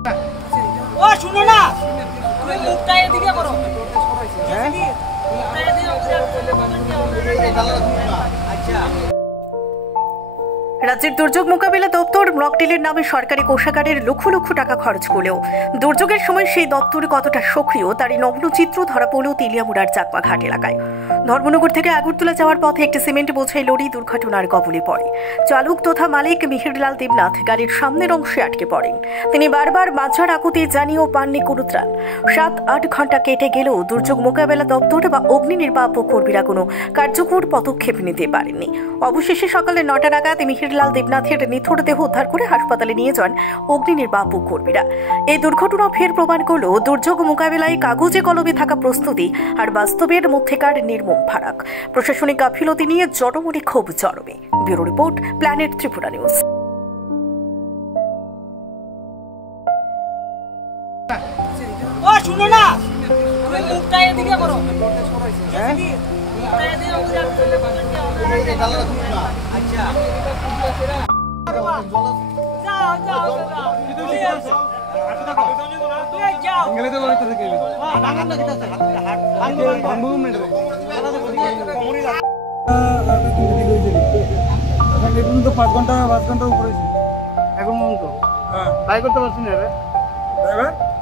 ও শুনো না, তুমি মুখটা এদিকে করো। হ্যাঁ মুখটা এদিকে আচ্ছা। রাজ্যের দুর্যোগ মোকাবিলা দপ্তর মকডিলের নামে সরকারি কোষাগারের লক্ষ লক্ষ টাকা খরচ করলেও দুর্যোগের সময় সেই দপ্তর কতটা সক্রিয় তারই নগ্ন চিত্র ধরা পড়ল তেলিয়ামুড়ার চাকমা ঘাট এলাকায়। ধর্মনগর থেকে আগরতলা যাওয়ার পথে একটি সিমেন্ট বোঝাই লরি দুর্ঘটনার কবলে পড়ে। চালক তথা মালিক মিহিরলাল দেবনাথ গাড়ির সামনের অংশে আটকে পড়েন। তিনি বারবার মাঝার আকুতি জানিয়েও পাননি কোনো ত্রাণ। 7-8 ঘন্টা কেটে গেলেও দুর্যোগ মোকাবেলা দপ্তর বা অগ্নি নির্বাপক কর্মীরা কোনো কার্যকর পদক্ষেপ নিতে পারেননি। অবশেষে সকালে 9টা নাগাদ মিহিরলাল দেবনাথের নিথর দেহ উদ্ধার করে হাসপাতালে নিয়ে যান অগ্নি নির্বাপক কর্মীরা। এই দুর্ঘটনা ফের প্রমাণ করল দুর্যোগ মোকাবেলায় কাগজে কলমে থাকা প্রস্তুতি আর বাস্তবের মধ্যেকার নির্মম ফারাক। প্রশাসনিক গাফিলতি নিয়ে জনমনে ক্ষোভ চরমে। Bureau report, planet Tripura news. ও শুনো না, তুমি মুখটা এদিকে করো। হ্যাঁ মুখটা এদিকে আচ্ছা। যাও যাও যাও গেলে তো বলতে থেকে বাগান না কিটা আছে বাম্বু মিনিট রে এখন তো 5 ঘন্টা উপরে এখন পর্যন্ত হ্যাঁ বাই করতে পারছি না রে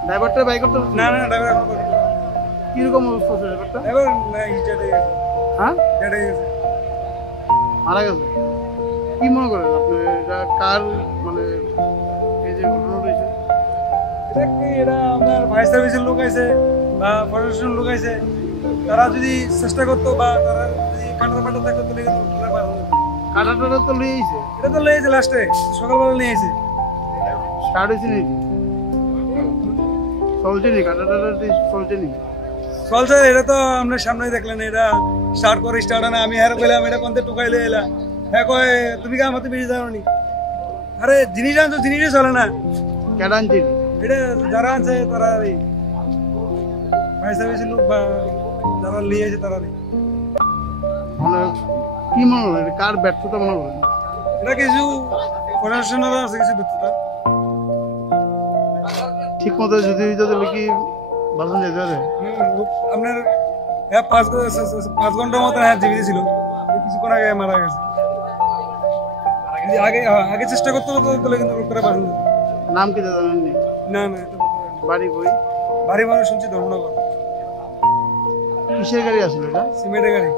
ড্রাইভারটা বাই করতে পারছি না ড্রাইভার এখন করে কি রকম অবস্থা আছে ড্রাইভারটা ড্রাইভার না হিটেড হয়ে গেছে হ্যাঁ ডেড হয়ে গেছে মারা গেছে কি মনে করেন আপনি এটা কার মানে এই যে ঘটনা হয়েছে এটা কি এটা আপনার ফায়ার সার্ভিসের লোক আছে বা প্রশাসনের লোক আছে তারা যদি চেষ্টা করতো বা তারা যদি কাটাটা থাকতো তাহলে কাটাটা তো লয়ে আইছে এটা তো লয়ে আইছে লাস্টে সকালবেলা নিয়ে আইছে স্টার্ট হইছে নাকি চলছে নি কাটাটা চলছে নি চলছে এটা তো আমরা সামনেই দেখলেন এটা স্টার্ট না আমি আর কইলাম এটা কোনতে টুকাইলে এলা হ্যাঁ কয় তুমি কি আমাতে বেশি জানো নি আরে জিনিস আনছো জিনিসই চলে না কেন আনছি এটা যারা আছে তারা পয়সা বেশি লোক বা যারা নিয়ে আছে তারা মানে কি মনে হয় কার ব্যর্থতা মনে হয় এটা কিছু প্রশাসনের আছে কিছু ব্যর্থতা ঠিক মতো যদি কি ভালো যেতে পারে আপনার হ্যাঁ 5 ঘন্টার মতো হ্যাঁ জীবিত ছিল কিছুক্ষণ আগে মারা গেছে আগে আগে চেষ্টা করতে হতো তাহলে কিন্তু করে পারেন নাম কি জানেন না না বাড়ি বাড়ি মানে শুনছি ধর্মনগর কিসের গাড়ি আসলে এটা সিমেন্টের গাড়ি